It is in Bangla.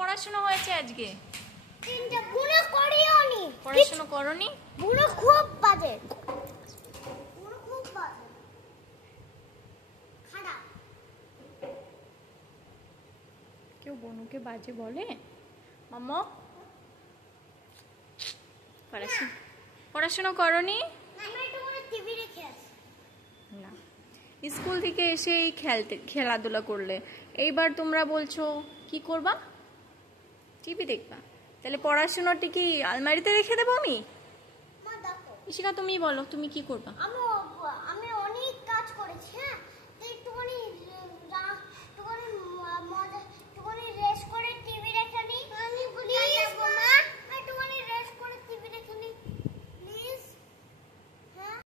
পড়াশোনা হয়েছে আজকে? পড়াশোনা করনি? খুব বাজে। কেউ বনুকে বাজে বলে? মাম্মা পড়াশোনা করনি? না, স্কুল থেকে এসেই খেলাধুলা করলে, এইবার তোমরা বলছো কি করবা? টিভি দেখবা? তাহলে পড়াশোনাটি কি আলমারিতে রেখে দেবো আমি? ইশিকা তুমি বলো, তুমি কি করবা?